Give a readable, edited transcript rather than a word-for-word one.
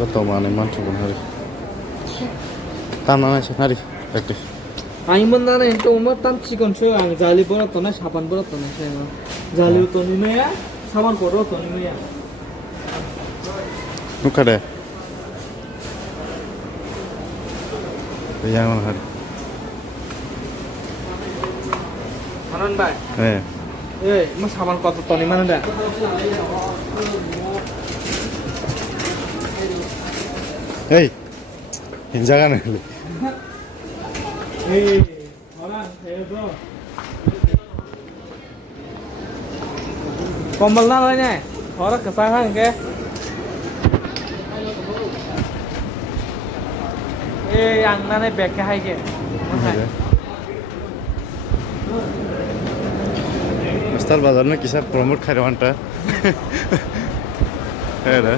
যত মানে মাংসগুলো হারি টানা নাইছে হারি একটি 아니면 나는 또 뭐 땀 찍은 줄 자리 벌었더니 사반 벌었더니 제가 자리 또니 뭐야 사반 벌었더니 뭐야 누카래 양은 하리 만원 발 네 예, 뭐 사반 깎았더니 만원데 에이 인자가네 에이 저랑 대서 còn bằng năng thôi nha khó là cả sang hàng kia ê ăn nó này bẹt cái hay kìa Star Bazar में किसा प्रमोट खरवांटा है ना